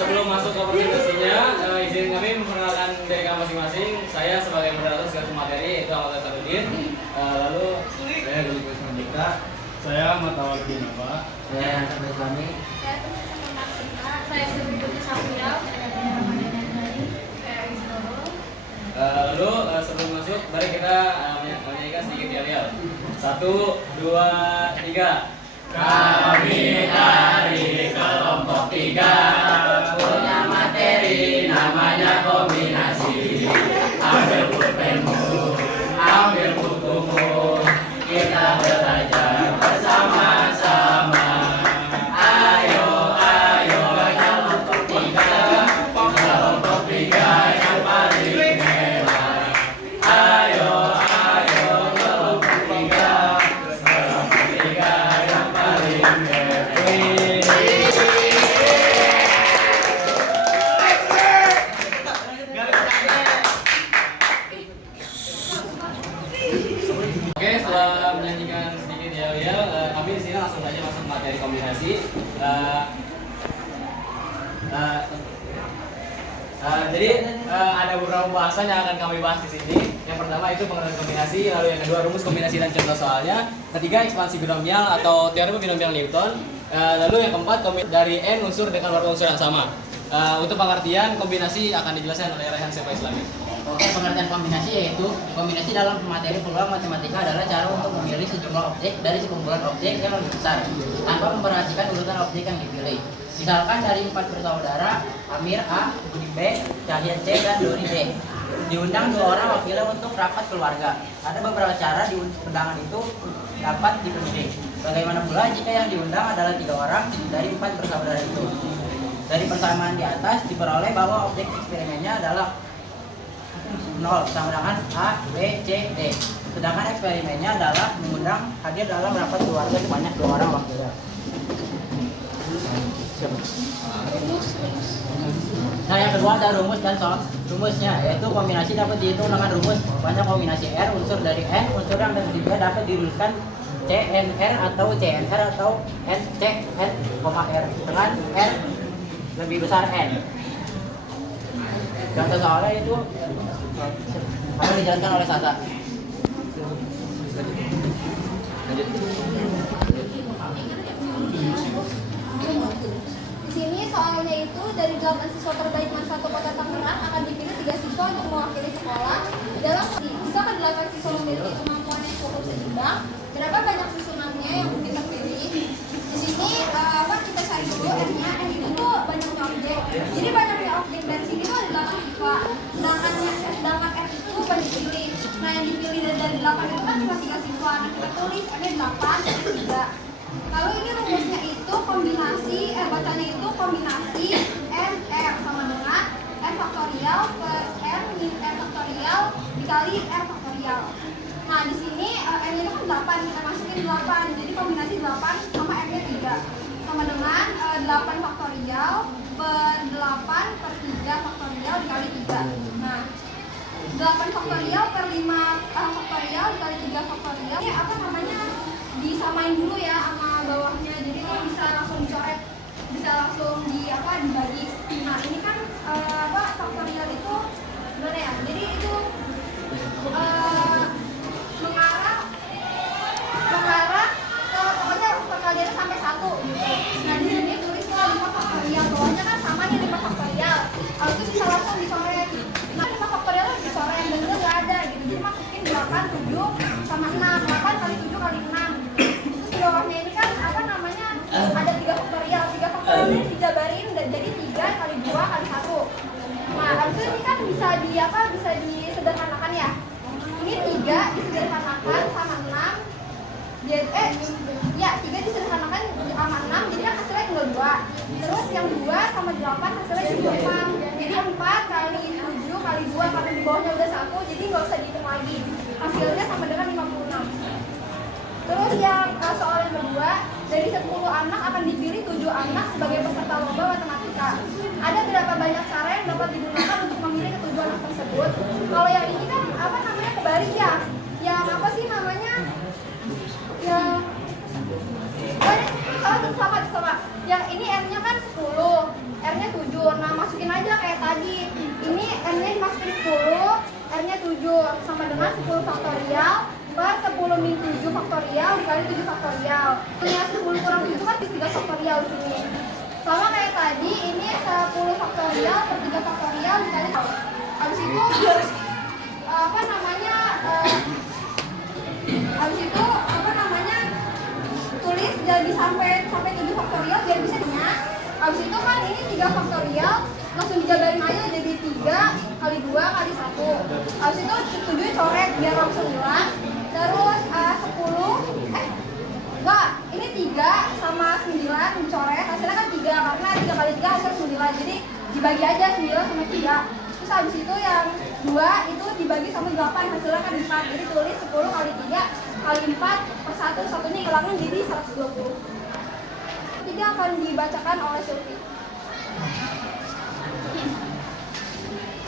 sebelum masuk ke presentasinya, izin kami memperkenalkan dari kami masing-masing. Saya sebagai moderator segala materi yaitu Ahmad Sarudin. Lalu saya dari Kusman Dikta. Saya Matawal bin Bapak. Saya sampai kami. Saya sebelumnya Samuel. Lalu sebelum masuk, mari kita menyanyikan sedikit yel-yel. 1, 2, 3. Kami dari kelompok 3 punya materi namanya kombinasi. Ambil pulpenmu, ambil bukumu, kita belajar bersama-sama. Ayo, ayo kelompok 3 yang paling hebat. Ayo, ayo kelompok 3 yang paling hebat. Oke, setelah menyanyikan sedikit yel-yel, kami di sini langsung saja masuk materi kombinasi. Jadi ada beberapa bahasan yang akan kami bahas di sini. Yang pertama itu pengertian kombinasi, lalu yang kedua rumus kombinasi dan contoh soalnya. Ketiga ekspansi binomial atau teorema binomial Newton. Lalu yang keempat dari n unsur dengan warga unsur yang sama. Untuk pengertian kombinasi akan dijelaskan oleh Rehan Sefa Islami. Oke, pengertian kombinasi yaitu kombinasi dalam materi peluang matematika adalah cara untuk memilih sejumlah objek dari sekumpulan objek yang lebih besar tanpa memperhatikan urutan objek yang dipilih. Misalkan dari 4 bersaudara, Amir A, Budi B, Cahya C, dan Dori D. Diundang 2 orang wakilnya untuk rapat keluarga. Ada beberapa cara di undangan itu dapat dipenuhi. Bagaimana pula jika yang diundang adalah 3 orang dari 4 bersaudara itu? Dari persamaan di atas diperoleh bahwa objek eksperimennya adalah 0 sama dengan A, B, C, D. Sedangkan eksperimennya adalah mengundang hadir dalam rapat keluarga sebanyak 2 orang wakilnya. Nah, yang kedua ada rumus dan soal rumusnya, yaitu kombinasi dapat dihitung dengan rumus banyak kombinasi R unsur dari N unsur yang ketiga dapat dirumuskan CNR atau CNR atau NCN, R dengan R lebih besar N. Contoh soalnya itu akan dijelaskan oleh Sasa. Di sini soalnya itu dari 8 siswa terbaik Mansatu Kota Tangerang akan dipilih 3 siswa untuk mewakili sekolah. Dalam siswa ke-8 siswa memiliki kemampuan yang cukup seimbang. Berapa banyak susunannya yang kita pilih? Di sini kita cari dulu R-nya. R ini tuh banyaknya objek. Jadi banyaknya objek dari sini tuh ada 8 siswa. Sedangkan R itu banyak dipilih. Nah, yang dipilih dari 8 itu kan cuma 3 siswa. Nah, kita tulis R-nya 8, R-nya 3. Lalu ini rumusnya itu kombinasi, bacanya itu kombinasi M R sama dengan R faktorial per R min R faktorial dikali R faktorial. Nah, di sini R-nya itu kan 8, kita masukin 8. Jadi kombinasi 8 sama R-nya 3 sama dengan 8 faktorial per 8 per 3 faktorial dikali 3. Nah, 8 faktorial per 5 faktorial dikali 3 faktorial. Ini apa namanya? Disamain dulu ya sama bawahnya, jadi ini bisa langsung dicoret, bisa langsung dibagi. Nah, ini kan faktorial itu gimana ya, jadi itu mengarah ke pokoknya perkaliannya sampai 1 gitu. Nah, di sini tulisnya 5 faktorial, bawahnya kan sama nih 5 faktorial, kalau itu bisa langsung dicoret. Nah, 5 faktorial dicoret, dan itu nggak ada gitu, jadi masukin 8, 7 sama 6, 8 kali 7 kali 6. Bawahnya ini kan ada 3 faktorial ini dijabarin dan jadi 3 kali 2 kali 1. Nah, habis itu ini kan bisa disederhanakan ya. Ini 3 disederhanakan sama 6. Jadi 3 disederhanakan sama 6, jadi kan hasilnya tinggal 2. Terus yang 2 sama 8 hasilnya juga 6. Jadi 4 kali 7 kali 2, karena di bawahnya udah 1, jadi nggak usah dihitung lagi. Hasilnya sama dengan 56. Terus yang soal yang kedua, dari 10 anak akan dipilih 7 anak sebagai peserta lomba matematika. Ada berapa banyak cara yang dapat digunakan untuk memilih ketujuh anak tersebut? Kalau yang ini kan kebalik ya. Yang apa sih namanya? Yang sama. Yang ini R-nya kan 10, R-nya 7. 10, R-nya 7 sama dengan 10 faktorial per 10 min 7 faktorial dikali 7 faktorial. Punya 10 kurang 7 kan 3 faktorial di sini. Sama kayak tadi, ini 10 faktorial per 3 faktorial dikali. Habis itu tulis jadi sampai 7 faktorial biar bisa punya. Habis itu kan ini 3 faktorial langsung dijabarin aja jadi 3 kali 2 kali 1. Habis itu 7 coret biar langsung hilang. Terus 10 ini 3 sama 9 dicoret, hasilnya kan 3 karena 3 kali 3 hasilnya 9. Jadi dibagi aja 9 sama 3. Terus habis itu yang 2 itu dibagi sama 8, hasilnya kan 4. Jadi tulis 10 kali 3 kali 4 per 1, satunya hilangin jadi 120. 3 akan dibacakan oleh Sylvie.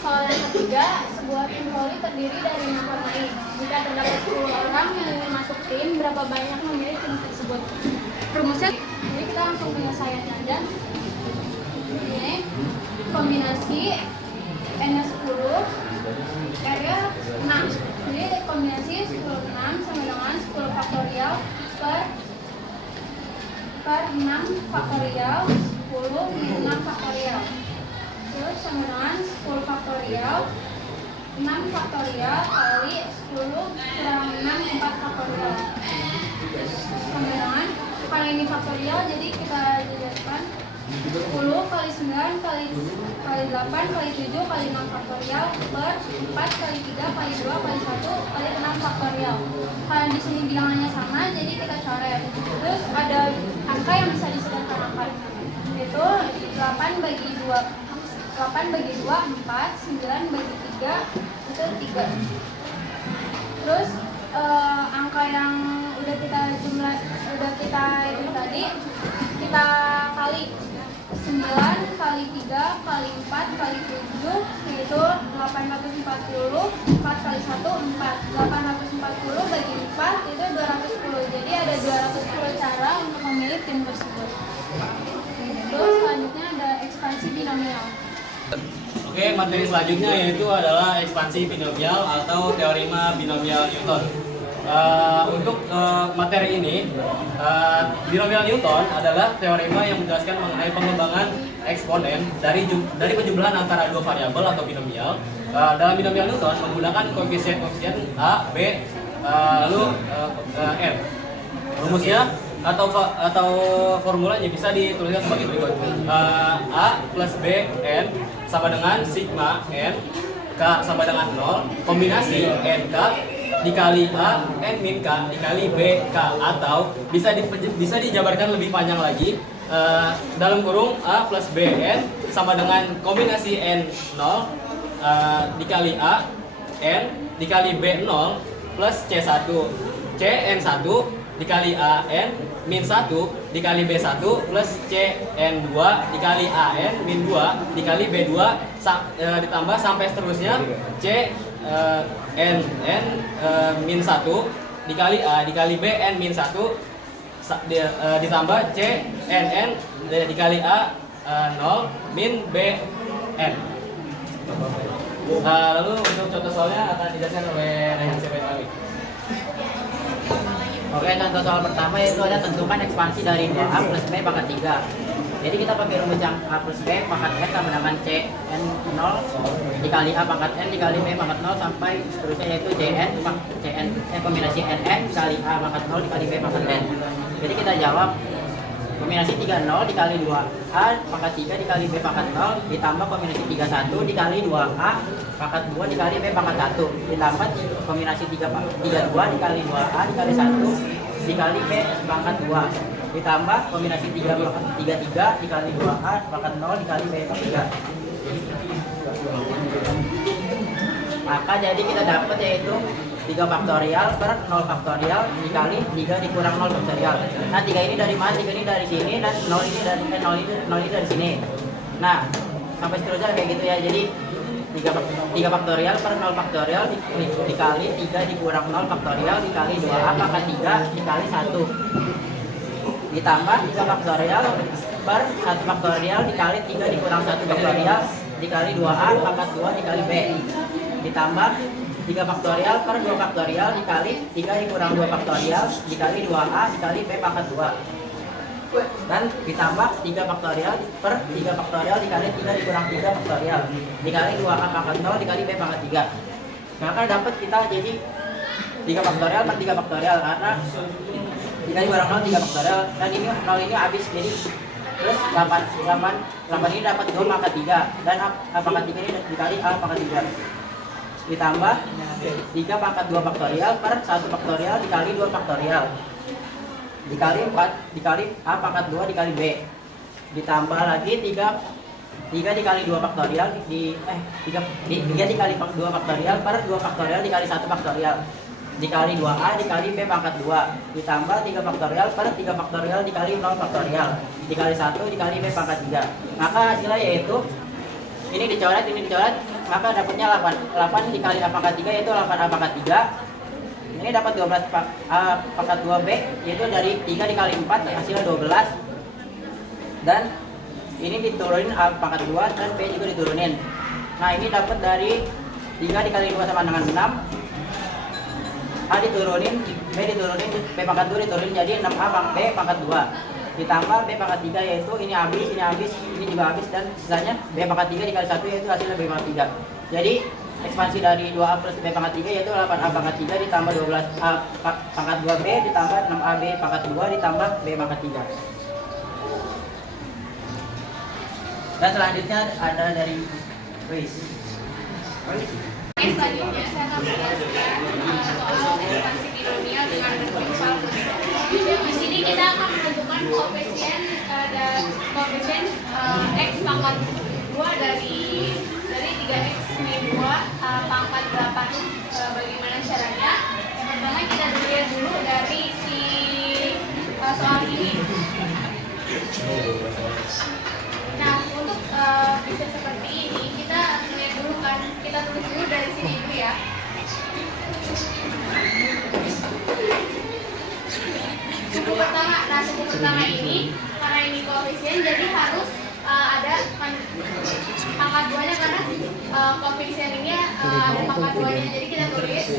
Soal yang ketiga, sebuah tim voli terdiri dari 6 pemain. Jika terdapat 10 orang yang ingin masuk tim, berapa banyak memilih tim tersebut? Rumusnya, jadi kita langsung penyelesaiannya aja. Ini kombinasi N-nya 10, R-nya 6. Jadi kombinasi 10 6 sama dengan 10 faktorial per 6 faktorial 10 min 6 faktorial. Terus sama dengan 10 faktorial 6 faktorial kali 10 kurang 6 4 faktorial. Sama dengan kalau ini faktorial, jadi kita jadikan 10 kali 9 kali 8 kali 7 kali 6 faktorial per 4 kali 3 kali 2 kali 1 kali 6 faktorial. Kalau di sini bilangannya sama, jadi kita coret. Terus ada angka yang bisa disederhanakan, yaitu 8 bagi 2 4, 9 bagi 3 itu 3. Terus angka yang udah kita itu tadi kita kali 9 kali 3 kali 4 kali 7 yaitu 840, 4 kali 1 4, 840 bagi 4 itu 210. Jadi ada 210 cara untuk memilih tim tersebut. Terus selanjutnya ada ekspansi binomial. Oke, materi selanjutnya yaitu adalah ekspansi binomial atau teorema binomial Newton. Untuk materi ini, binomial Newton adalah teorema yang menjelaskan mengenai pengembangan eksponen dari penjumlahan antara dua variabel atau binomial. Dalam binomial Newton menggunakan koefisien A, B, lalu N. Rumusnya atau formulanya bisa dituliskan sebagai berikut. A plus B N sama dengan sigma N, K sama dengan 0, kombinasi NK dikali A N min K dikali B K, atau bisa dijabarkan lebih panjang lagi, dalam kurung A plus B N sama dengan kombinasi N 0 dikali A N dikali B 0 plus C1 C N 1 dikali A N min 1 dikali B1 plus CN2 dikali AN min 2 dikali B2 ditambah sampai seterusnya CNN min 1 dikali A dikali BN min 1 ditambah CNN dikali A 0 min BN. Lalu untuk contoh soalnya akan dijelaskan oleh Rehan Sepetali. Oke, contoh soal pertama yaitu ada tentukan ekspansi dari 2A plus B pangkat 3. Jadi kita pakai rumus yang A plus B pangkat N sama dengan CN 0 dikali A pangkat N dikali B pangkat 0 sampai seterusnya yaitu kombinasi NN dikali A pangkat 0 dikali B pangkat N. Jadi kita jawab kombinasi 30 dikali 2A pangkat 3 dikali B pangkat 0 ditambah kombinasi 31 dikali 2A pangkat 2 dikali B pangkat 1 ditambah kombinasi 32 dikali 2A dikali 1 dikali B pangkat 2 ditambah kombinasi 33 dikali 2A pangkat 0 dikali B pangkat 3. Maka jadi kita dapat yaitu 3 faktorial per 0 faktorial dikali 3 dikurang 0 faktorial. Nah 3 ini dari mana? 3 ini dari sini dan 0 ini dari sini. Nah sampai seterusnya kayak gitu ya. Jadi 3 faktorial per 0 faktorial dikali 3 dikurang 0 faktorial dikali 2A pangkat 3 dikali 1 ditambah 3 faktorial per 1 faktorial dikali 3 dikurang 1 faktorial dikali 2A pangkat 2 dikali B ditambah 3 faktorial per 2 faktorial dikali 3 dikurang 2 faktorial dikali 2A dikali B pangkat 2 dan ditambah 3 faktorial per 3 faktorial dikali 3 dikurang 3 faktorial dikali 2A pangkat 0 dikali B pangkat 3. Maka dapat kita jadi 3 faktorial per 3 faktorial karena 3 dikurang 0 3 faktorial dan ini 0 ini habis jadi terus 8 ini dapat 2 pangkat 3 dan A pangkat 3 ini dikali A pangkat 3 ditambah 3 pangkat 2 faktorial per 1 faktorial dikali 2 faktorial dikali 4 dikali A pangkat 2 dikali B ditambah lagi 3 dikali 2 faktorial 3 dikali 2 faktorial per 2 faktorial dikali 1 faktorial dikali 2A dikali B pangkat 2 ditambah 3 faktorial per 3 faktorial dikali 0 faktorial dikali 1 dikali B pangkat 3. Maka hasilnya yaitu ini dicoret maka dapatnya 8 dikali A pangkat 3 yaitu 8A pangkat 3. Ini dapat 12 A pangkat 2B yaitu dari 3 dikali 4 hasilnya 12 dan ini diturunin A pangkat 2 dan B juga diturunin. Nah ini dapat dari 3 dikali 2 sama dengan 6 A diturunin, B diturunin, B pangkat 2 diturunin jadi 6A B pangkat 2 ditambah B pangkat 3 yaitu ini habis, ini juga habis dan sisanya B pangkat 3 dikali 1 yaitu hasilnya B pangkat 3. Jadi ekspansi dari 2A plus B pangkat 3 yaitu 8A pangkat 3 ditambah 12A pangkat 2B ditambah 6AB pangkat 2 ditambah B pangkat 3. Dan selanjutnya ada dari quiz. Selanjutnya saya akan menjelaskan soal ekspansi binomial dengan berprinsip. Di sini kita akan menentukan koefisien x pangkat 2 dari 3x min 2 pangkat 8. Bagaimana caranya? Yang pertama kita lihat dulu dari si soal ini. Nah, untuk bisa seperti ini kita lihat dulu kan, kita tulis dulu dari sini dulu ya. Suku pertama ini karena ini koefisien jadi harus ada pangkat 2-nya karena koefisien ini ada pangkat 2-nya jadi kita tulis.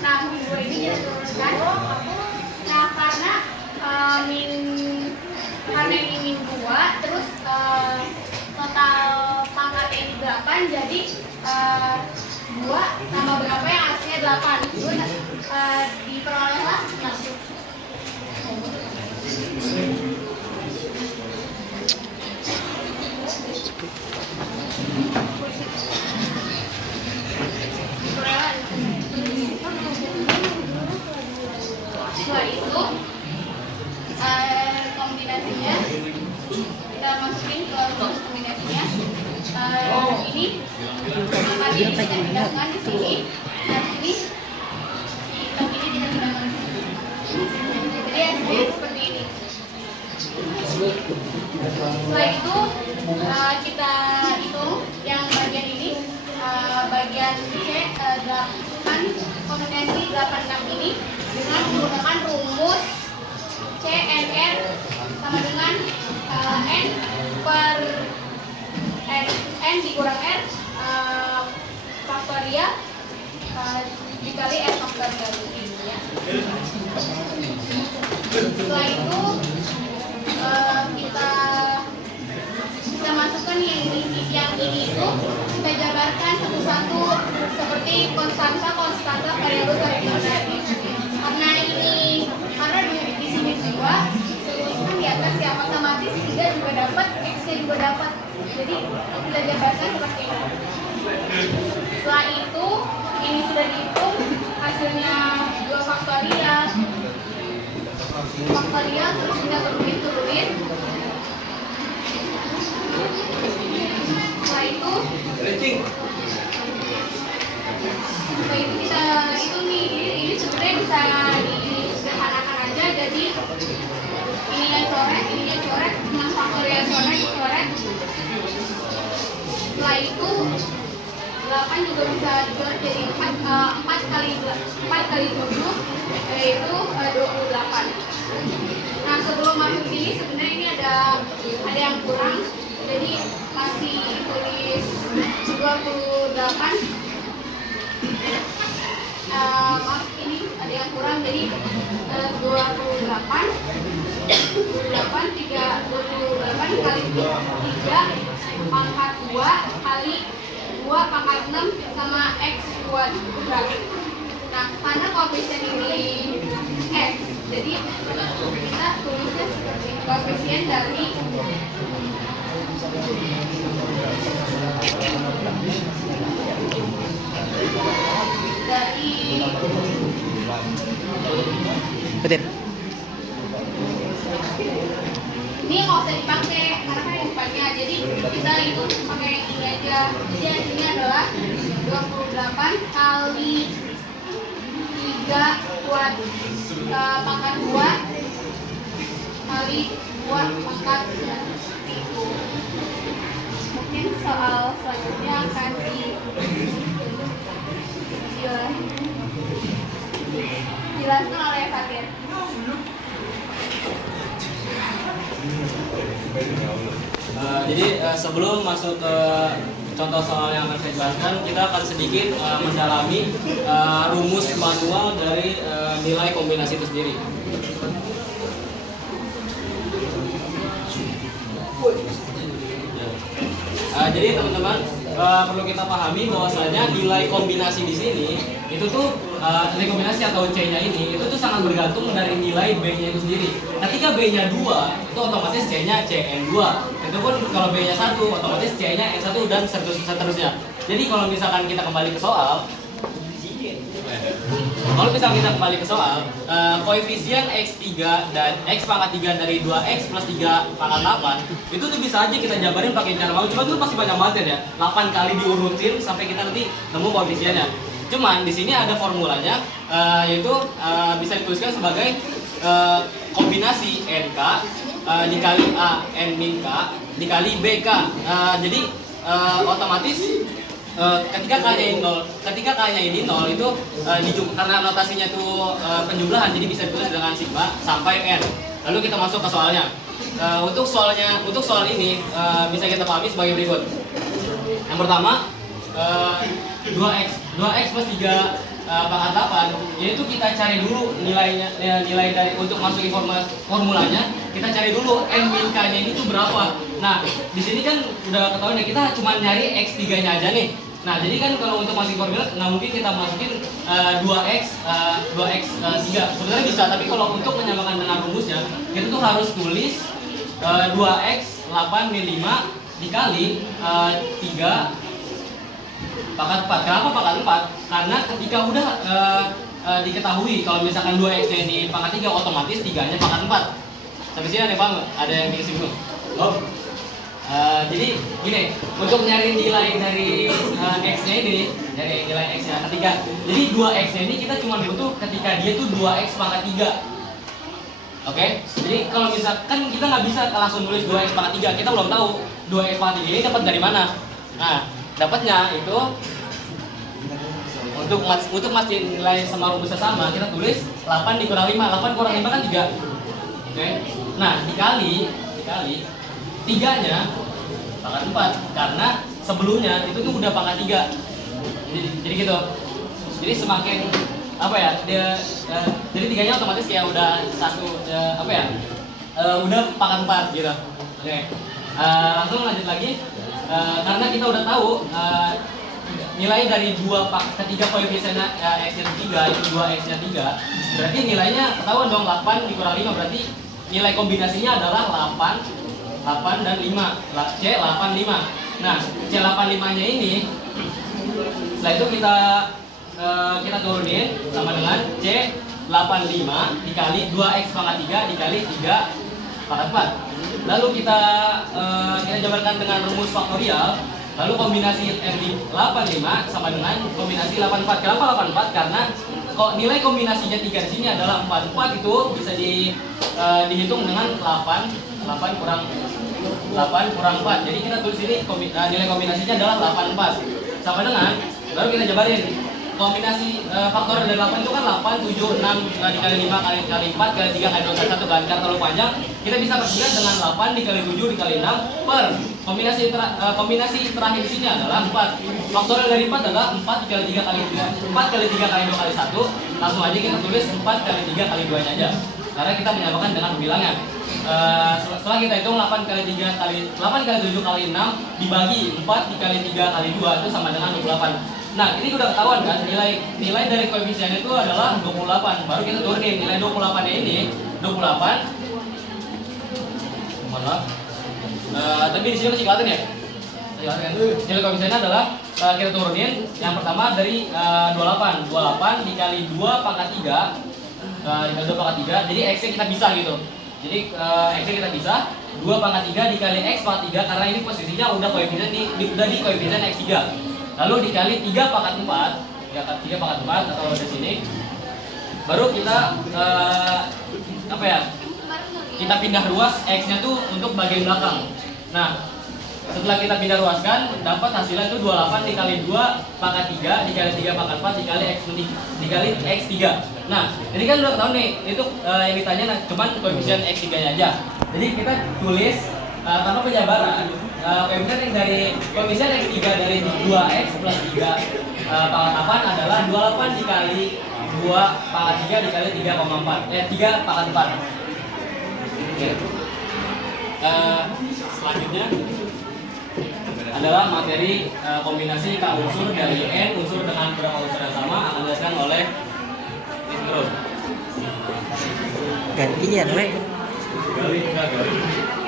Nah, min 2 ini kita turunkan. Nah, karena ini min 2 terus total pangkat ini 8 jadi 2 tambah berapa yang hasilnya 8 itu diperolehlah masuk. Setelah itu kombinasinya kita masukin ke rumus kombinasinya. Ini kita pindahkan di sini dan ini hitam ini kita pindahkan di sini. Jadi hasilnya seperti ini. Setelah itu kita hitung yang bagian ini, bagian C lakukan kombinasi 86 ini dengan menggunakan rumus CNR sama dengan N per N dikurang R faktorial dikali R faktorial ini ya. Setelah itu kita masukkan yang ini itu kita jabarkan satu-satu seperti konstanta variabel karena di sini juga tuliskan di atas ya otomatis 3 juga dapat, X-nya juga dapat. Jadi kita jabarkan seperti ini. Setelah itu ini sudah dihitung hasilnya 2 faktorial terus kita turunin. Setelah itu kita hitung nih, ini sebenarnya bisa disederhanakan aja. Jadi ininya coret, 6 faktorial coret. Setelah itu 8 juga bisa dicoret jadi 4 kali 7 yaitu 28. Nah, sebelum masuk sini sebenarnya ini ada yang kurang. Jadi 28 maaf ini ada yang kurang, jadi 28 kali 3 pangkat 2 kali 2 pangkat 6 sama X kuadrat. Nah, karena koefisien ini X, jadi kita tulisnya seperti ini. Koefisien dari Betul. ini nggak usah dipakai karena kan depannya, jadi kita itu pakai ini aja. Jadi hasilnya adalah 28 kali 3 kuadrat pangkat 2 kali 2 pangkat 1. Mungkin soal selanjutnya akan dijelaskan oleh Fatir. Jadi sebelum masuk ke contoh soal yang akan saya jelaskan, kita akan sedikit mendalami rumus manual dari nilai kombinasi itu sendiri. Jadi teman-teman perlu kita pahami bahwasanya nilai kombinasi di sini itu tuh nilai kombinasi atau C-nya ini itu tuh sangat bergantung dari nilai B-nya itu sendiri. Ketika B-nya 2, itu otomatis C-nya CN2. Itu pun kalau B-nya 1, otomatis C-nya N1 dan seterusnya. Jadi kalau misalkan kita kembali ke soal, koefisien X3 dan X pangkat 3 dari 2X plus 3 pangkat 8 itu tuh bisa aja kita jabarin pakai cara manual. Cuma itu pasti banyak banget ya, 8 kali diurutin sampai kita nanti nemu koefisiennya. Cuman di sini ada formulanya, yaitu bisa dituliskan sebagai kombinasi NK dikali A N min K dikali BK. Jadi otomatis ketika k-nya ini 0 itu karena notasinya itu penjumlahan, jadi bisa ditulis dengan sigma sampai n. Lalu kita masuk ke soalnya. Untuk soal ini bisa kita pahami sebagai berikut. Yang pertama, 2x plus 3 pangkat 8, yaitu kita cari dulu nilai dari untuk masuk formulanya, kita cari dulu n min k-nya ini tuh berapa. Nah, di sini kan udah ketahuan ya, kita cuma nyari x3-nya aja nih. Nah, jadi kan kalau untuk masuk formula nggak mungkin kita masukin 2x 3. Sebenarnya bisa, tapi kalau untuk menyamakan dengan rumusnya, kita tuh harus tulis 2x 8 min 5 dikali 3 pangkat 4. Kenapa pangkat 4? Karena ketika udah diketahui kalau misalkan 2x-nya ini pangkat 3, otomatis 3-nya pangkat 4. Sampai sini ada yang paham? Ada yang dikasih bingung? Oh. Jadi gini, untuk nyari nilai dari x-nya ini, dari nilai x-nya ketika, jadi 2x-nya ini kita cuma butuh ketika dia tuh 2x pangkat 3. Oke? Jadi kalau misalkan kita nggak bisa langsung tulis 2x pangkat 3, kita belum tahu 2x pangkat 3 ini dapat dari mana. Nah, dapatnya itu untuk mastiin nilai sama rumusnya sama, kita tulis 8 dikurang 5. 8 kurang 5 kan 3. Oke? Nah, dikali 3-nya pangkat 4, karena sebelumnya itu tuh udah pangkat 3. Jadi gitu. Jadi semakin apa ya, jadi 3-nya otomatis kayak udah udah pangkat 4 gitu. Oke. Langsung lanjut lagi. Karena kita udah tahu nilai dari ketiga koefisien x-nya 3 itu 2x-nya 3, berarti nilainya ketahuan dong, 8 dikurang 5, berarti nilai kombinasinya adalah 8 dan 5, C85. Nah, C85-nya ini setelah itu kita turunin sama dengan C85 dikali 2x pangkat 3 dikali 3 pangkat 4. Lalu kita jabarkan dengan rumus faktorial. Lalu kombinasi R85 sama dengan kombinasi 84. Kenapa 84? Karena kok nilai kombinasinya 3 di sini adalah 44, itu bisa dihitung dengan 8 kurang 4. Jadi kita tulis ini nilai kombinasinya adalah 84. Sama dengan, baru kita jabarin kombinasi faktor dari 8 itu kan 8, 7, 6 dikali 5 kali 4 kali 3 kali 21 kan. Karena terlalu panjang, kita bisa perhatikan dengan 8 dikali 7 dikali 6 per kombinasi terakhir di sini adalah 4. Faktorial dari 4 adalah 4 kali 3 kali 2. 4 kali 3 kali 2 kali 1. Langsung aja kita tulis 4 kali 3 kali 2-nya aja. Karena kita menyamakan dengan bilangan. Setelah kita hitung 8 kali 7 kali 6 dibagi 4 dikali 3 kali 2 itu sama dengan 28. Nah, ini udah ketahuan kan, nilai dari koefisiennya itu adalah 28. Baru kita turunin nilai 28-nya ini, 28. Mohon maaf. Tapi di sini masih kelihatan ya? Nilai koefisiennya adalah kita turunin yang pertama dari 28 dikali 2 pangkat 3 dikali 2 pangkat 3, jadi X nya kita bisa gitu. Jadi X nya kita bisa 2 pangkat 3 dikali X pangkat 3 karena ini posisinya udah di koefisien X3. Lalu dikali 3 pangkat 4 ya, 3 pangkat 4 atau di sini. Baru kita kita pindah ruas X-nya tuh untuk bagian belakang. Nah, setelah kita pindah ruaskan, dapat hasilnya itu 28 dikali 2 pangkat 3 dikali 3 pangkat 4 dikali X3. Nah, ini kan udah ketahuan nih, itu yang ditanya cuman koefisien X3-nya aja. Jadi kita tulis tanpa penjabaran, koefisien yang dari koefisien X3 dari 2X plus 3 pangkat 8 adalah 28 dikali 2 pangkat 3 dikali 3,4. 3 pangkat 4. Oke. Selanjutnya adalah materi kombinasi K unsur dari N unsur dengan berapa unsur yang sama akan dijelaskan oleh Ismrul. Gantian, Rek.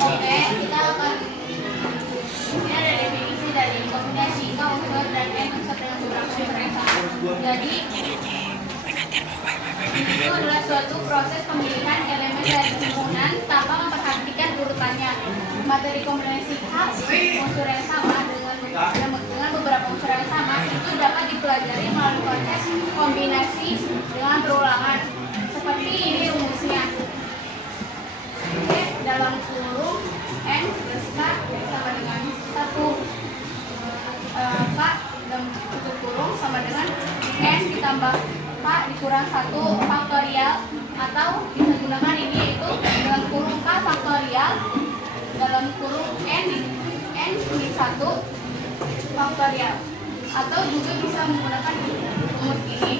Oke, kita akan ini ada definisi dari kombinasi K unsur dan N unsur dengan beberapa unsur yang sama. Jadi itu adalah suatu proses pemilihan elemen dari himpunan tanpa memperhatikan urutannya. Materi kombinasi K unsur yang sama dengan beberapa unsur yang sama itu dapat dipelajari melalui proses kombinasi dengan perulangan. Seperti ini rumusnya. Oke, dalam kurung N plus K sama dengan 1 K dalam tutup kurung sama dengan N ditambah K dikurang 1 faktorial, atau bisa gunakan ini yaitu dalam kurung K faktorial dalam kurung N min 1 faktorial, atau juga bisa menggunakan rumus ini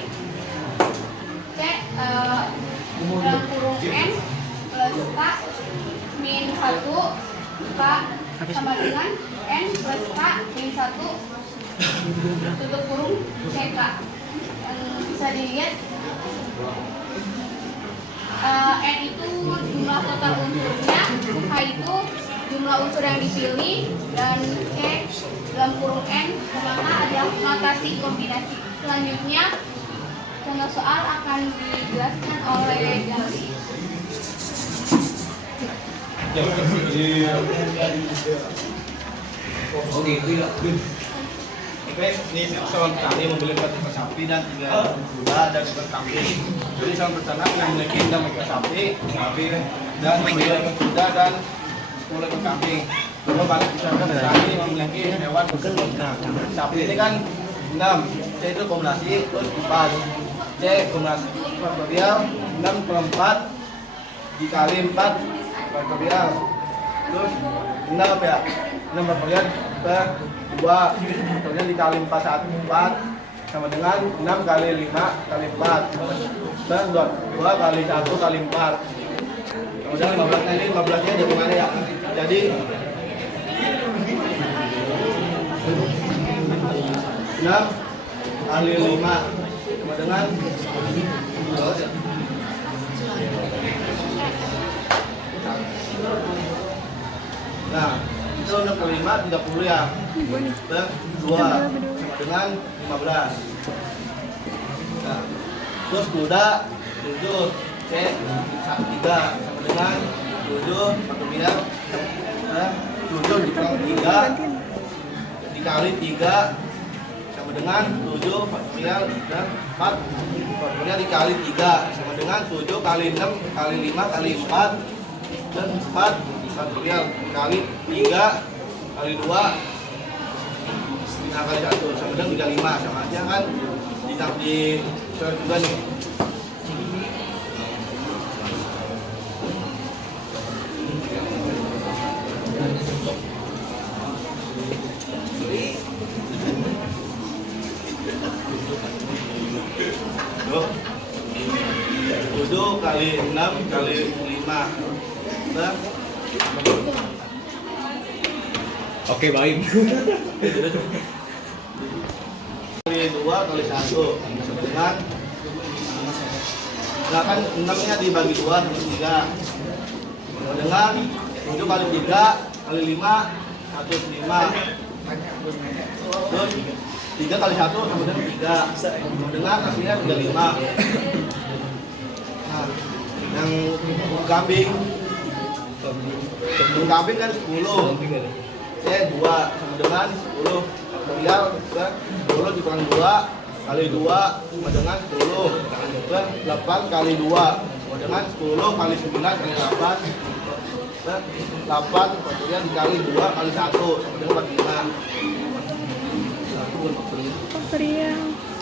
C dalam kurung N plus K min 1 K sama dengan N plus K min 1 tutup kurung CK. Yang bisa dilihat N itu jumlah total unsurnya, K itu jumlah unsur yang dipilih, dan C dalam kurung N maka adalah notasi kombinasi. Selanjutnya contoh soal akan dijelaskan oleh Gali. Oh gitu ya. Oke, ini soal kami membeli 4 ekor sapi dan 3 kuda dan 1 kambing. Jadi soal peternak yang memiliki 6 ekor sapi, dan 9 ekor kuda dan 10 ekor kambing. Lalu balik misalkan petani memiliki hewan berternak. Sapi ini kan 6, C itu kombinasi, terus 4. C kombinasi faktorial 6 per 4 dikali 4 faktorial. Terus 6 ya, 6 faktorial per 2 faktorial dikali 4 sama dengan 6 kali 5 kali 4 dan 2 kali 1 kali 4. Kemudian 15 nya ini 15 nya jadi mana ya? Jadi 6 kali 5 sama dengan nah itu 6 kali 5 30 ya, dan 2 sama dengan 15. Nah, terus kuda 7 C 3 sama dengan 7 faktorial 7 dikali 3 dikali 3 sama dengan 7 faktorial dan 4 faktorial dikali 3 sama dengan 7 kali 6 kali 5 kali 4 dan 4 faktorial kali 3 kali 2 kali 1 sama dengan 35, sama aja kan di surat juga nih. kali 6 kali 5. Nah, Oke, baik. kali 2 kali 1 dengan nah kan 6-nya dibagi 2 sama 3 dengan 7 kali 3 kali 5 105 terus 3 kali 1 sama dengan 3 sama dengan hasilnya 35. Nah yang kambing kan 10 2 sama dengan 10 real 10 dikurangi 2 kali 2 sama dengan 10 dan 8 kali 2 sama dengan 10 kali 9 kali 8 dan 8 kemudian dikali 2 kali 1 sama dengan 45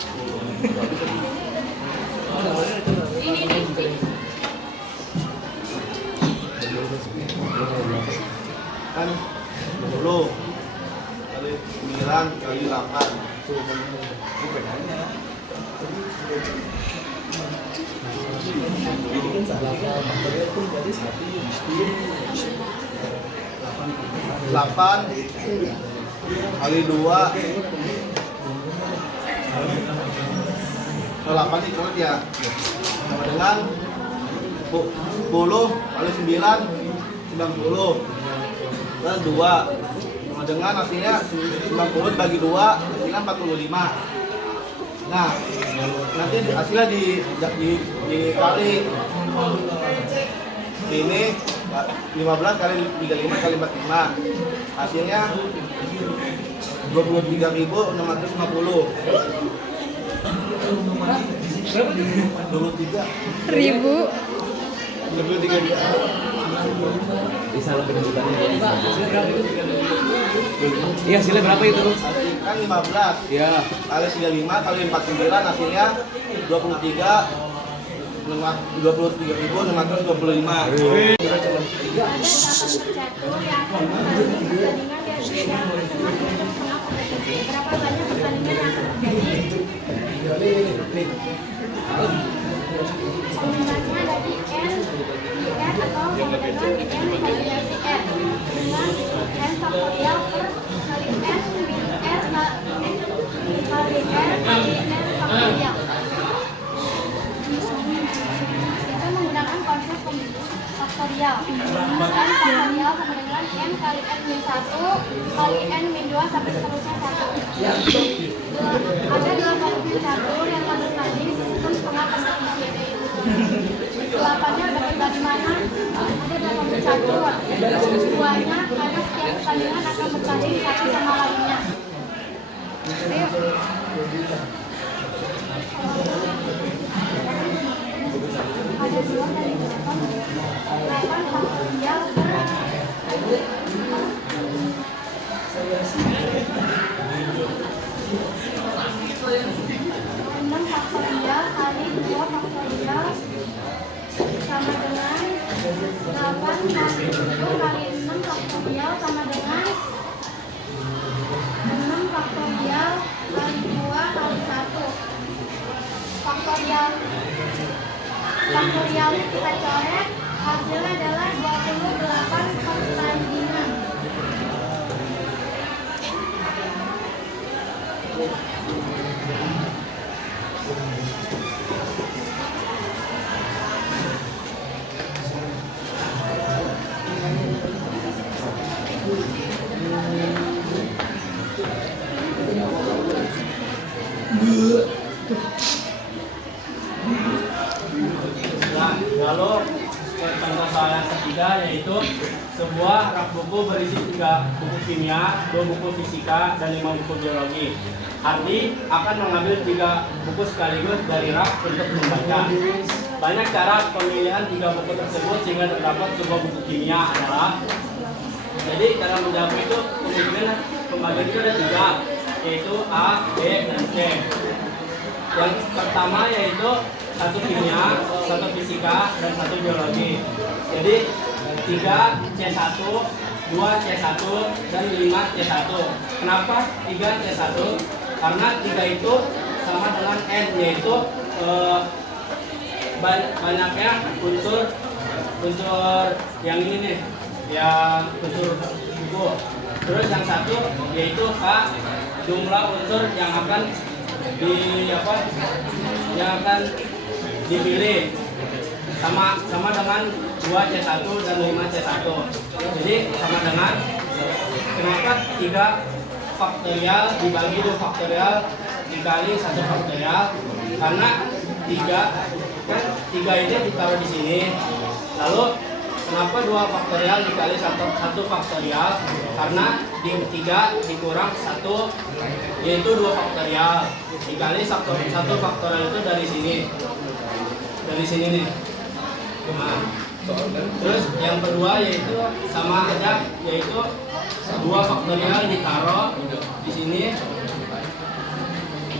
kan 10 kali 9 kali 8 8 kali 2 8 dikurangi ya sama dengan 10 kali 9 90 dan 2 sama dengan hasilnya 90 bagi 2 hasilnya 45. Nah nanti hasilnya dikali ini 15 kali 35 kali 45 hasilnya 23.650 ribu. 23.000 Bisa lebih debutannya. Iya, hasilnya berapa itu? kan 15 Ya. kali 35 kali 49 hasilnya 23.625. Ada 8 catur yang akan menjalani pertandingan dari yang tengah kompetisi. Berapa banyak pertandingan yang akan terjadi? Kombinasinya dari N atau sama dengan N kombinasi R dengan N faktorial per kali N R kali R kali N faktorial. Kita menggunakan konsep faktorial. N faktorial sama dengan N kali N min 1 kali N min 2 sampai seterusnya 1. Ada 8 catur yang bertanding di sistem setengah kompetisi. 8-nya dapat dari mana? Ada 8 catur. Duanya karena setiap pertandingan akan bertanding satu sama lainnya. Ayo. Ada 2 dari 8 faktorial per 6 faktorial kali 2 faktorial sama dengan 8 kali 7 kali 6 faktorial sama dengan 6 faktorial kali 2 kali 1 faktorial kita coret hasilnya adalah 28 pertandingan. Nah, lalu contoh soal yang ketiga yaitu sebuah rak buku berisi 3 buku kimia, 2 buku fisika, dan 5 buku biologi. Arti akan mengambil 3 buku sekaligus dari rak untuk membaca. Banyak cara pemilihan 3 buku tersebut sehingga terdapat sebuah buku kimia adalah. Jadi cara menjawab itu kemungkinan pembagian itu ada 3, yaitu A, B, dan C. Yang pertama yaitu 1 kimia, 1 fisika, dan 1 biologi. Jadi 3 C1, 2 C1, dan 5 C1. Kenapa 3 C1? Karena 3 itu sama dengan N, yaitu banyaknya unsur yang ini nih, yang unsur buku. Terus yang satu yaitu K, jumlah unsur yang akan dipilih sama dengan 2C1 dan 5C1. Jadi sama dengan kenapa 3 faktorial dibagi 2 faktorial dikali 1 faktorial, karena 3 ini ditaruh di sini. Lalu kenapa 2 faktorial dikali 1 faktorial? Karena 3 dikurang 1 yaitu 2 faktorial dikali 1 faktorial itu dari sini nih. Nah, terus yang kedua yaitu sama aja, yaitu 2 faktorial ditaruh di sini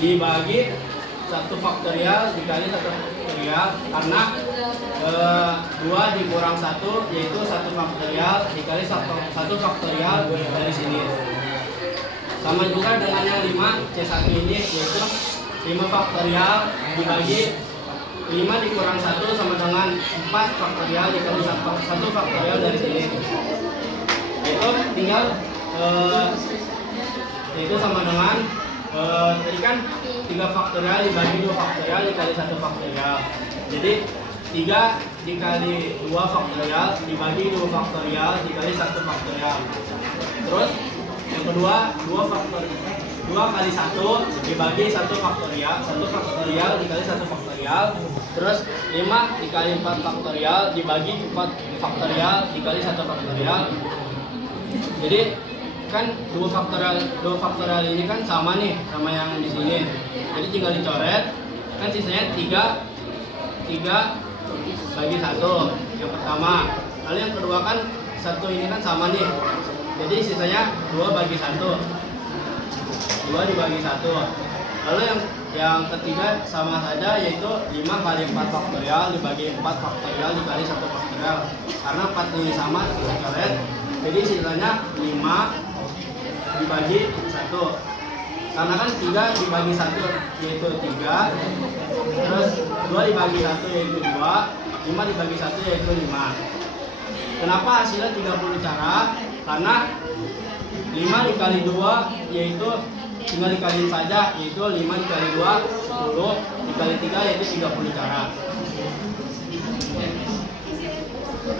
dibagi 1 faktorial dikali 1 faktorial, karena 2 dikurang 1 yaitu 1 faktorial dikali 1 faktorial dari sini. Sama juga dengan yang 5C1 ini, yaitu 5 faktorial dibagi 5 dikurang 1 sama dengan 4 faktorial dikali 1 faktorial dari sini. Itu tinggal itu sama dengan tadi kan 3 faktorial dibagi 2 faktorial dikali 1 faktorial. Jadi 3 dikali 2 faktorial dibagi 2 faktorial dikali 1 faktorial. Terus yang kedua 2 kali 1 dibagi 1 faktorial, 1 faktorial dikali 1 faktorial. Terus 5 dikali 4 faktorial dibagi 4 faktorial dikali 1 faktorial. Jadi kan 2 faktorial ini kan sama nih sama yang di sini. Jadi tinggal dicoret, kan sisanya 3 bagi 1 yang pertama. Lalu yang kedua kan 1 ini kan sama nih. Jadi sisanya 2 bagi 1. 2 dibagi 1. Lalu yang ketiga sama saja, yaitu 5 kali 4 faktorial dibagi 4 faktorial dikali 1 faktorial. Karena 4 ini sama, kita coret. Jadi sisanya 5 dibagi 1. Karena kan 3 dibagi 1 yaitu 3. Terus 2 dibagi 1 yaitu 2. 5 dibagi 1 yaitu 5. Kenapa hasilnya 30 cara? Karena 5 dikali 2 yaitu tinggal dikaliin saja, yaitu 5 dikali 2 10 dikali 3 yaitu 30 cara.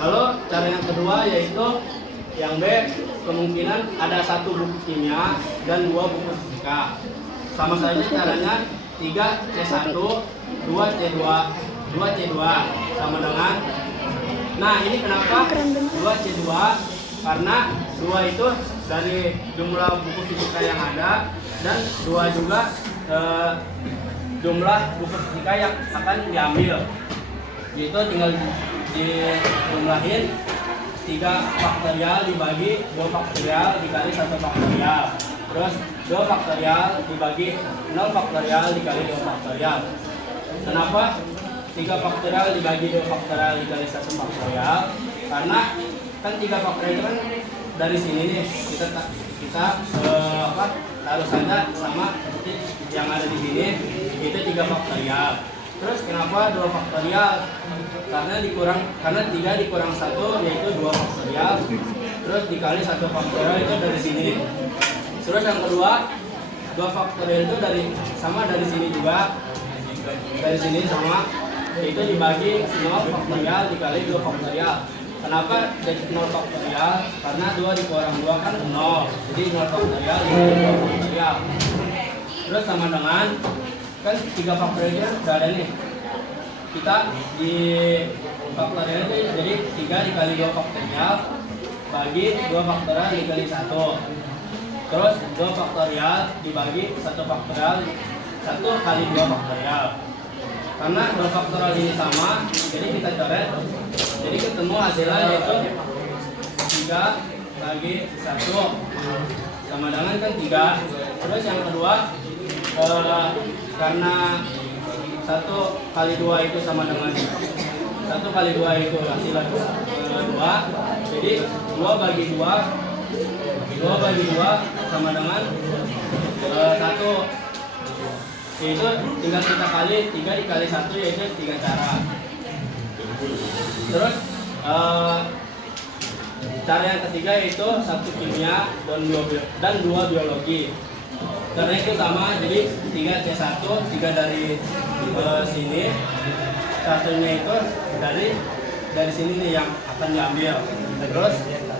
Lalu cara yang kedua yaitu yang B, kemungkinan ada 1 buku kimia dan 2 buku fisika. Sama saja caranya 3C1 2C2 sama dengan, nah ini kenapa 2C2? Karena 2 itu dari jumlah buku fisika yang ada, dan 2 juga jumlah buku fisika yang akan diambil. Itu tinggal dijumlahin 3 faktorial dibagi 2 faktorial dikali 1 faktorial. Terus 2 faktorial dibagi 0 faktorial dikali 2 faktorial. Kenapa 3 faktorial dibagi 2 faktorial dikali 1 faktorial? Karena kan 3 faktorial itu kan dari sini nih, kita taruh saja sama yang ada di sini, itu 3 faktorial. Terus kenapa 2 faktorial? Karena 3 dikurang 1 yaitu 2 faktorial. Terus dikali 1 faktorial itu dari sini. Terus yang kedua 2 faktorial itu dari sini juga. Dari sini sama, yaitu dibagi 0 faktorial dikali 2 faktorial. Kenapa jadi 0 faktorial? Karena 2 dikurang 2 kan 0. Jadi 0 faktorial dikali 2 faktorial. Terus sama dengan kan 3 faktorial itu udah ada nih. Kita di faktorial itu jadi 3 dikali 2 faktorial bagi 2 faktorial dikali 1. Terus 2 faktorial dibagi 1 faktorial 1 kali 2 faktorial. Karena 2 faktorial ini sama, jadi kita coret. Jadi ketemu hasilnya yaitu 3 bagi 1 sama dengan kan 3. Terus yang kedua karena 1 kali 2 itu sama dengan 1 kali 2 itu hasilnya 2. Jadi 2 bagi 2 sama dengan 1. Yaitu tinggal kita kali 3 dikali 1 yaitu 3 cara. Terus cara yang ketiga yaitu 1 kimia dan 2 biologi. Caranya itu sama, jadi 3 C1, 3 dari sini, satunya itu dari sini nih yang akan diambil. Terus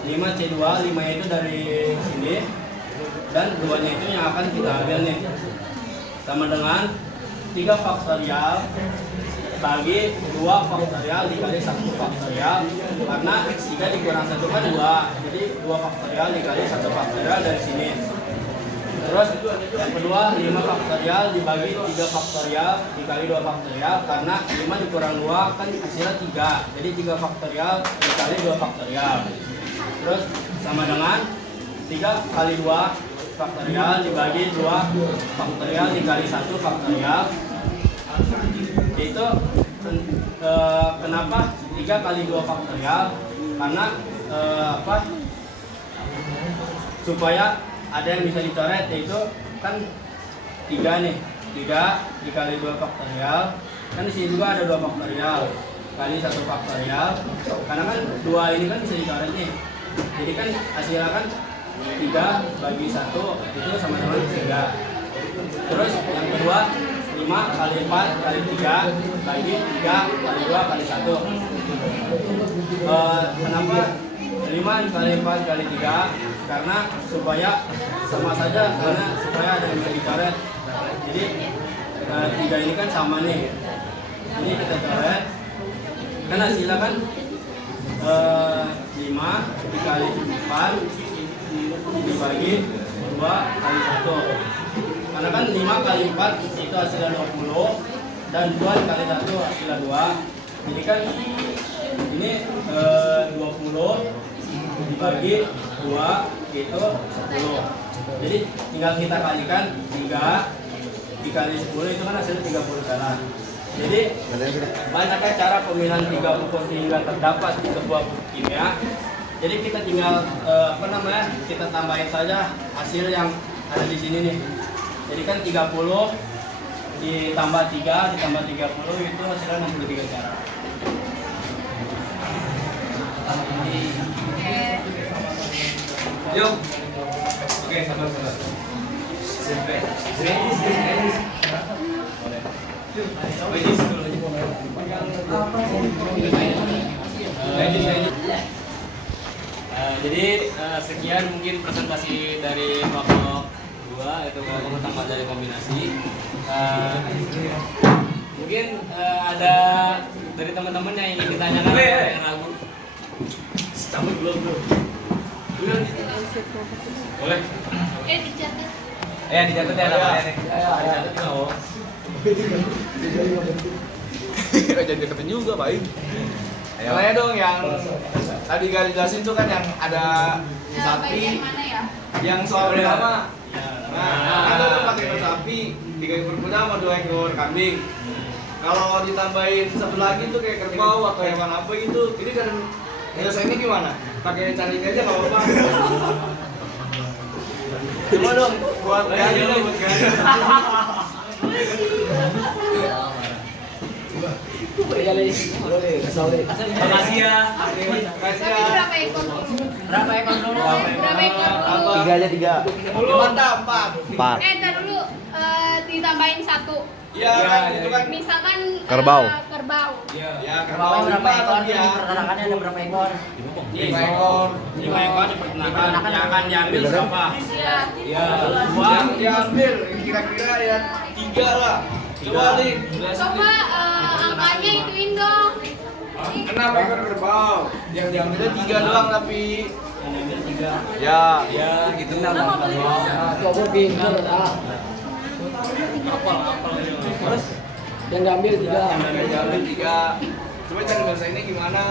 5 C2, 5 itu dari sini, dan 2-nya itu yang akan kita ambil nih. Sama dengan 3 faktorial bagi 2 faktorial dikali 1 faktorial, karena 3 dikurang 1 kan 2, jadi 2 faktorial dikali 1 faktorial dari sini. Terus yang kedua 5 faktorial dibagi 3 faktorial dikali 2 faktorial, karena 5 dikurang 2 kan hasilnya 3, jadi 3 faktorial dikali 2 faktorial. Terus sama dengan 3 kali 2 faktorial dibagi 2 faktorial dikali 1 faktorial. Itu kenapa 3 kali 2 faktorial? Karena supaya ada yang bisa dicoret, yaitu kan 3 nih, 3 dikali 2 faktorial, kan di sini juga ada 2 faktorial kali 1 faktorial, karena kan 2 ini kan bisa dicoret nih, jadi kan hasilnya kan 3 bagi 1 itu sama dengan 3. Terus yang kedua 5 kali 4 kali 3 bagi 3 kali 2 kali 1. Kenapa 5 kali 4 kali 3? Karena supaya sama saja, karena supaya ada yang bisa dicoret. Jadi 3 ini kan sama nih, ini kita coret, kan hasilnya kan 5 dikali 4 dibagi 2 kali 1. Karena kan 5 kali 4 itu hasilnya 20, dan 2 dikali 1 hasilnya 2. Jadi kan ini 20 dibagi 2 itu 10. Jadi tinggal kita kalikan 3 dikali 10 itu kan hasilnya 30 jalan. Jadi banyaknya cara pemilihan 3 pupuk sehingga terdapat di sebuah pupuk kimia. Jadi kita tinggal kita tambahin saja hasil yang ada di sini nih. Jadi kan 30 ditambah 3 ditambah 30 itu hasilnya 63 cara. Yuk. Oke, sabar. Sampai. Jadi sekian mungkin presentasi dari kelompok 2, yaitu kelompok pertama dari kombinasi. Mungkin ada dari teman-teman yang ingin ditanyakan atau yang ragu. Cabut belum bro? Boleh? Dicatat. Dicatat ya namanya nih. Dicatat mau. Jadi deketin juga, Pak. Ayo dong yang tadi kali jelasin tuh kan yang ada sapi, Bagian mana ya? yang soal pertama. Nah, ada pakai sapi, 3 ekor kuda sama 2 ekor kambing. Kalau ditambahin satu lagi tuh kayak kerbau atau hewan apa gitu, ini kan nyelesainnya gimana? Pakai cara ini aja nggak apa-apa. Coba dong buat Gani dong, buat Gani. Makasih ya. Tapi berapa ekor dulu? Berapa ekor dulu? Berapa ekor dulu? 3 aja 3. Mantap, 4. Ntar dulu ditambahin 1. Iya, kan itu kan. Misalkan Kerbau. Kerbau. Ya, Kerbau berapa ekor? ya. Di peternakannya ada berapa ekor? 5 ekor. 5 ekor di peternakan, yang akan diambil berapa? Iya. Ya, Yang diambil kira-kira ya 3 lah. Coba nih. Coba angkanya ituin dong. 6 ekor kerbau. Yang diambilnya 3 doang tapi. yang diambil 3. Ya. Ya, gitu. Coba pintar Terus yang diambil 3. Yang diambil 3. Coba cara bahasanya gimana?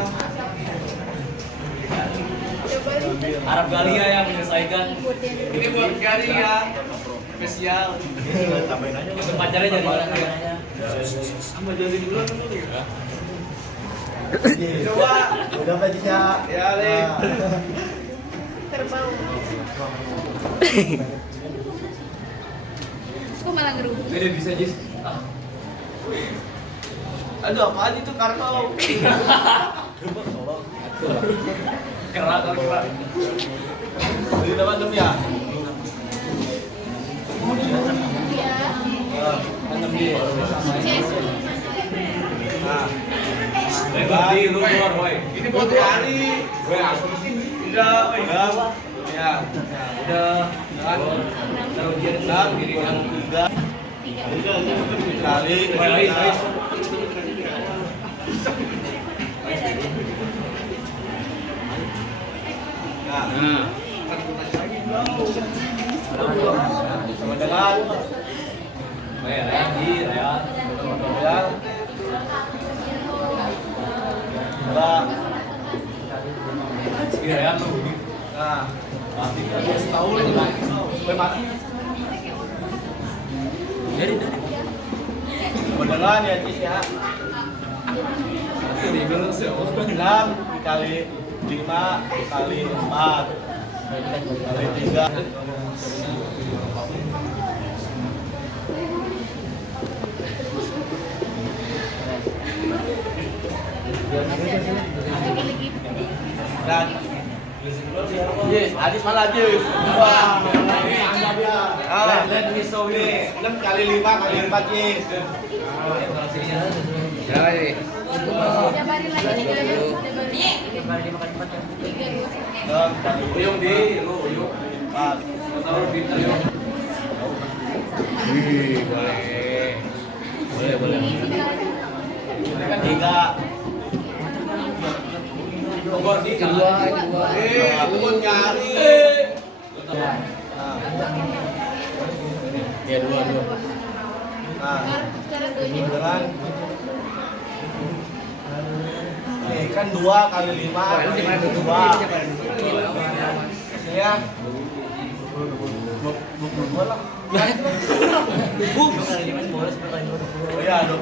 Arab Galia yang menyelesaikan. Ini buat Gani ya. Spesial. Untuk pacarnya jadi mana? Sama jadi dulu ya. Coba. Udah Pak Jisya. Ya, Lik. Kerbau. Kok malah ngerubah? Beda bisa Jis. Aduh, apaan itu karpau? Kerak. Jadi dapat 6 ya? Iya. 6 di. Cek. Nah. Di luar, boy. Ini buat hari. Udah. Ya. Udah. Taruh dia besar, kiri yang 3. Kali. Nah. Sama dengan Kebenaran ya Cis ya. 6 dikali 5 dikali 4 kali 3. Dan Yes, Adis malah Adis. Wah. Let me show you. 6 kali 5 kali 4 Yes. Jabarin lagi 3 ya. Jabarin. 6 kali Uyung di, lu uyung. 4. Tahu pintar yuk. Boleh. Kan 3. Bogor di Aku nyari. Ya dua. Nah, Cara tujuh. beneran. Nih kan 2 kali 5 kali 2. Hasilnya 22 lah. Oh iya, 20.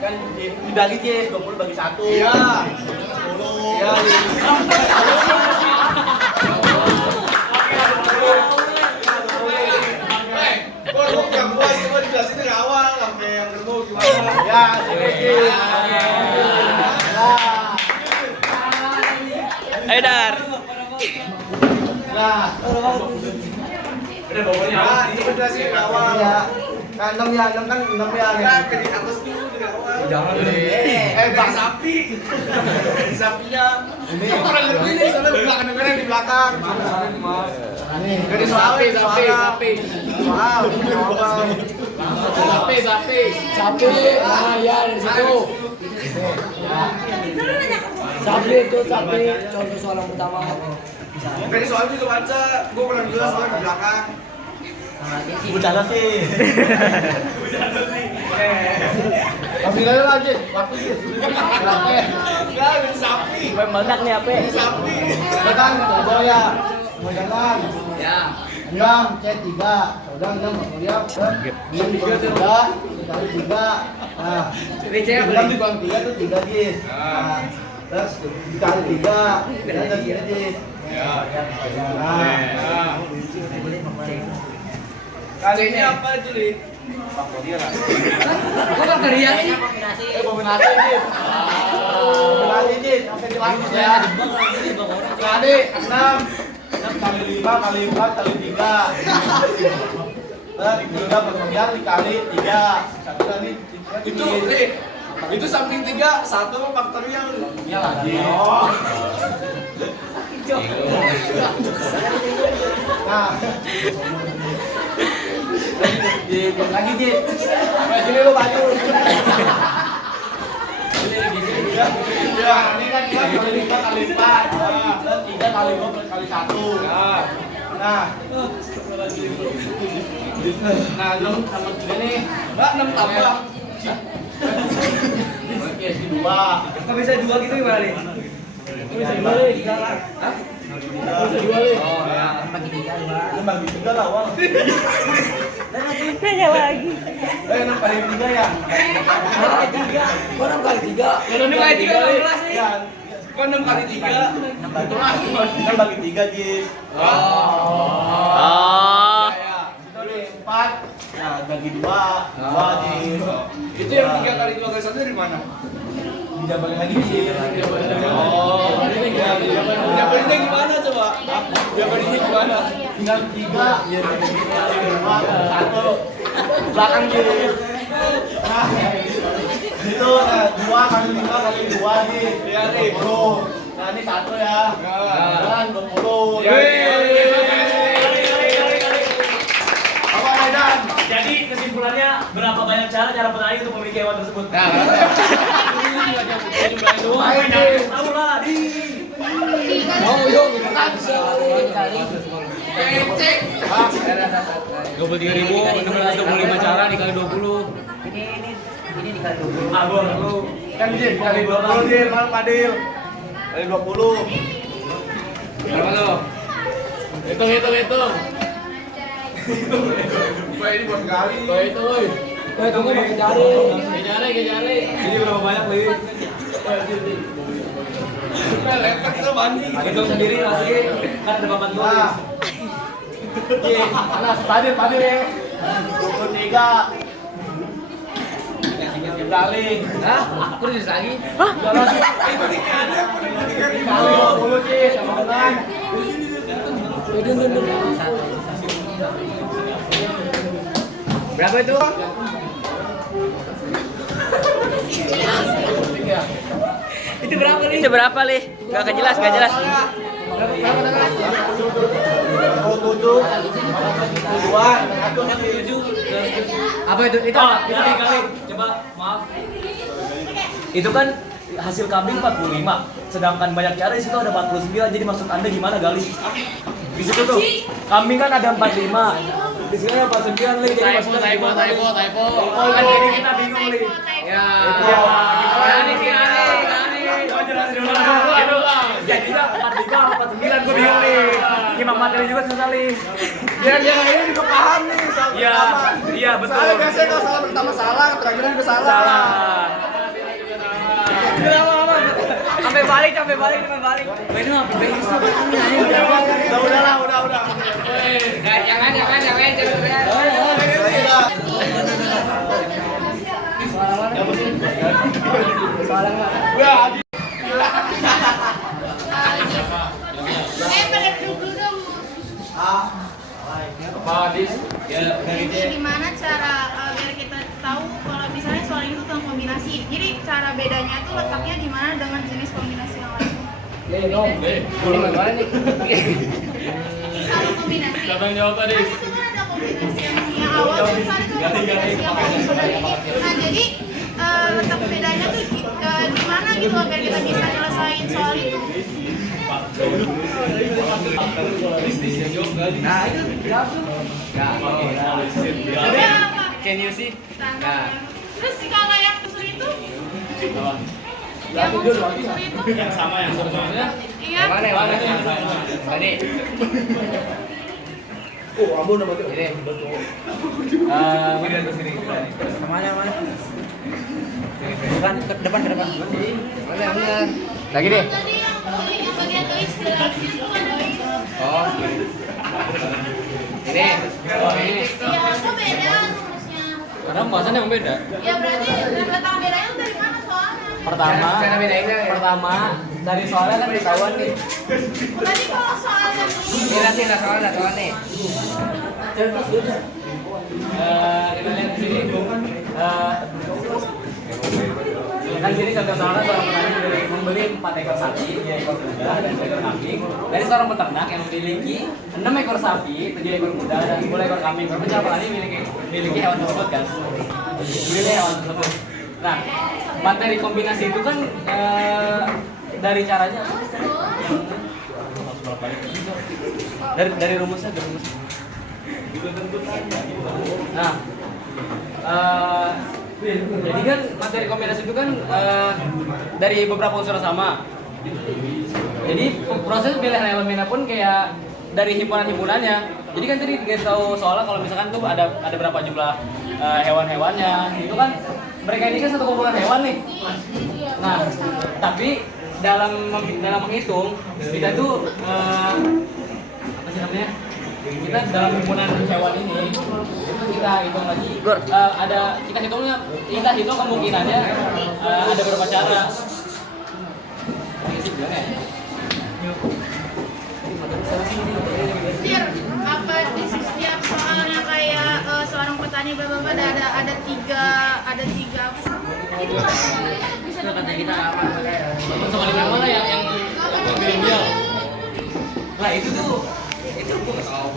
Kan dibagi Cis, 20 bagi 1. Iya. 10. Iya. Kok yang buat cuma dijelasin dari awal sampai yang ketemu gimana? Ya, sedikit. Ayo Dar. Nah, Udah bawahnya. nah, itu dijelasin dari awal ya. Kan 6 ya, 6 kan 6 ya. Ya, dari atas dulu dari awal. Jangan Bang sapi. Dari sapinya. Ini kurang ngerti nih, soalnya belakang dengerin di belakang. Dari sapi. Wow, Sapi. Nah, ya dari situ. Sapi contoh soal yang pertama. dari soal juga baca, gue pernah bilang soalnya di belakang. Bercanda sih. Tapi nggak ada lagi, waktu sih. Enggak, dari sapi. Banyak nih apa? Sapi. Kan, bawa ya. Jalan. Ya. 6 C3. Udah 6 kemudian 6 dibagi 3 dikali 3. Nah, 6 dibagi 3 itu 3 Jis. Nah, terus dikali 3 dan segini Jis. Nah, kali ini apa Juli? Faktorial lah. Kok bakteria sih? Kombinasi Jis. Kombinasi Jis, sampai jelas ya. Kali 6 kali 5 kali 4 kali 3. Terus 3 kemudian dikali 3. Satu kali itu samping 3, 1 faktorial. Iya lagi. Oh. Nah. Lagi Ji. Sini lu baju. Ya, ini kan 2 kali 5 kali 4. Dan 3 kali 2 kali 1. Nah. Nah, lu sama 3 nih. Enggak 6 tambah. Oke, 2. Kok bisa 2 gitu gimana nih? Bisa 2 nih, 3 lah. Hah? Bisa 2 nih. Oh, ya. Bagi 3 Lu bagi 3 lah, Wang. Nanya lagi. 6 kali 3 ya? 6 kali 3. 6 kali 3 16 nih. Ya. Kok 6 kali 3? Kan bagi 3, Jis. Oh. Oh. bagi dua di Itu yang 3 kali 2 kali 1 dari mana? dijabarin lagi sih. Oh, jabarinnya gimana coba? Jabarinnya gimana? Tinggal 3 biar dua satu belakang kiri. Nah, itu 2 kali 5 kali 2 nih. Iya nih. 20. Nah, ini 1 ya. Dan 20. Apa Medan? Jadi kesimpulannya berapa banyak cara petani untuk memiliki hewan tersebut? Nah, Tahu lah di. mau yuk kita bisa. 23.000, 625 cara dikali 20. Ini dikali 20. Abang lu. Kan Din, kali 20 Din, Mal Padil. Kali 20. Berapa lo? Hitung. Wah, ini buat kali. Itu, woi. Tunggu pakai jari. Kejari. Ini berapa banyak li? Lepek itu mandi. Hitung sendiri lagi. Kan ada papan tulis. Nah. Iya, Anas Padil ya. 23. Kali. Hah? Aku udah lagi. Kali 20 Ci, sama dengan. Berapa itu? Itu berapa, Li? Gak jelas. 27. Apa itu? Itu Oh, itu dikali. Coba maaf. Itu kan hasil kambing 45, sedangkan banyak cara di situ ada 49. Jadi maksud Anda gimana, Gali? Di situ tuh kambing kan ada 45. Di sini ada 49, Li. Jadi maksudnya gimana, Li? typo. Kan jadi kita bingung, Li. Ya. Iya. Gani. Coba jelasin dulu. Itu jadinya 45 apa 49, gue bingung nih. Nyimak materi juga susah, Li. Yang ini juga paham nih soal Iya, pertama. iya betul. Soalnya biasanya kalau salah pertama salah, terakhirnya juga salah. Salah. Sampai balik. Ini mah Udah. Jangan. Pada duduk dong. Apa, Dis? Ya, Jadi gimana cara biar kita tahu kalau misalnya soal ini tuh tentang kombinasi. Jadi cara bedanya tuh letaknya di mana dengan jenis kombinasi yang lain. Ini gimana nih? Sama kombinasi. Siapa yang jawab tadi? Kan itu kan ada kombinasi yang awal terus ada tuh kombinasi yang paling. Nah jadi letak bedanya tuh di mana gitu loh biar kita bisa nyelesain soal itu. Nah, itu Ada apa? Can you see? Nah. Terus kalau yang unsur itu? Yang unsur itu? Yang sama yang sebenarnya. Iya. Mana? Tadi. Oh, Ambon nama tuh. Ini. Mana ke sini? Mana? Depan. Mana? Lagi deh. Tadi yang bagian istilah itu ada itu. Oh, ini. Oh, ini. Ya, kok beda rumusnya? Karena pembahasannya yang beda. Ya berarti letak bedanya tuh dari mana soalnya? Pertama dari soalnya kan ketahuan nih. Tadi kalau soal yang ini Nanti soalnya nih. Kita lihat di sini. Kan sini contoh soalnya seorang petani membeli 4 ekor sapi, 3 ekor kuda, dan 2 ekor kambing dari seorang peternak yang memiliki 6 ekor sapi, 7 ekor kuda, dan 10 ekor kambing. Berapa cara petani memiliki hewan tersebut kan? Memilih hewan tersebut. Nah, materi kombinasi itu kan dari caranya dari rumusnya. Nah, jadi kan materi kombinasi itu kan dari beberapa unsur sama. Jadi proses pilihan elemennya pun kayak dari himpunan-himpunannya. Jadi kan tadi guys tahu soalnya kalau misalkan tuh ada berapa jumlah hewan-hewannya, itu kan mereka ini kan satu kumpulan hewan nih. Nah, tapi dalam menghitung kita tuh apa sih namanya? kita dalam himpunan hewan ini itu kita hitung lagi kita hitung kemungkinannya ada beberapa cara. Tir, apa di setiap soalnya kayak seorang petani bapak ada tiga apa sih? Itu kata kita apa? Soal yang mana yang binomial? Lah itu tuh itu bukan soal.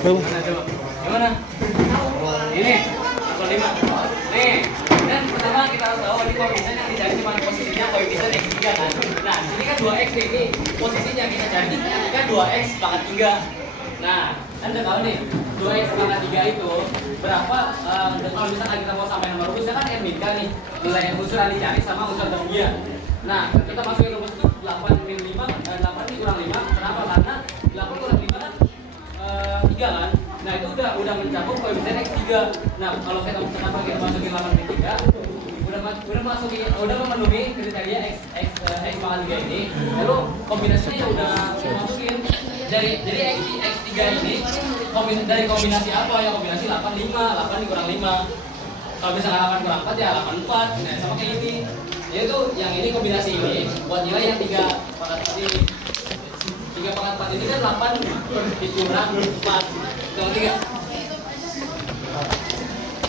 Mana coba? Gimana? Ini soal 5. Nih, dan pertama kita harus tahu ini koefisien yang dicari cuma posisinya koefisien x3 kan. Nah, ini kan 2x nih, ini posisinya kita cari kan 2x pangkat 3. Nah, Anda tahu nih 2x pangkat 3 itu berapa? Kalau misalkan kita mau sampai nomor rumusnya kan n min kan nih nilai unsur yang dicari sama unsur bagian. Nah, kita masukin rumus itu 8 min 5, 8 ini kurang 5. Kenapa? Karena 8 kurang 5 kan 3 kan. Nah, itu udah mencakup koefisien x3. Nah, kalau kita masukin 8 min 3 udah memenuhi kriteria x pangkat 3 ini. Lalu kombinasinya udah masukin jadi x3 ini dari kombinasi apa ya? Kombinasi 8 5, 8 dikurang 5. Kalau misalnya 8 kurang 4 ya 8 4. Nah, sama kayak ini. Yaitu yang ini kombinasi ini buat nilai yang 3 pangkat 4 ini. 3 pangkat 4 ini kan 8 dikurang 4. Kalau 3.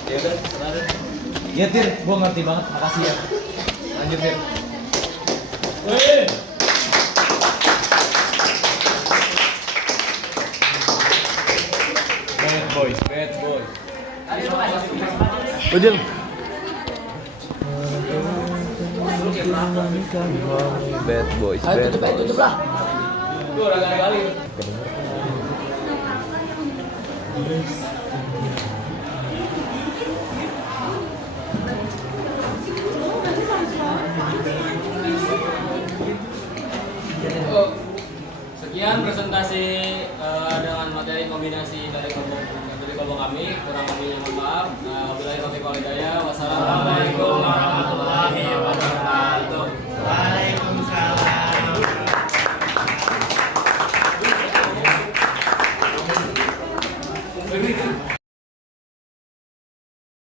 Ya udah, baru. Ya Tir, gua ngerti banget, makasih ya. Lanjut Tir. Wih. Bad boys, bad boys. Betul. Bad boys, Ayo tutup lah. Gue udah kali. Sekian presentasi dengan materi kombinasi dari kelompok kami. Kurang lebihnya mohon maaf. Wabillahi taufiq wal hidayah. Wassalamualaikum warahmatullahi wabarakatuh.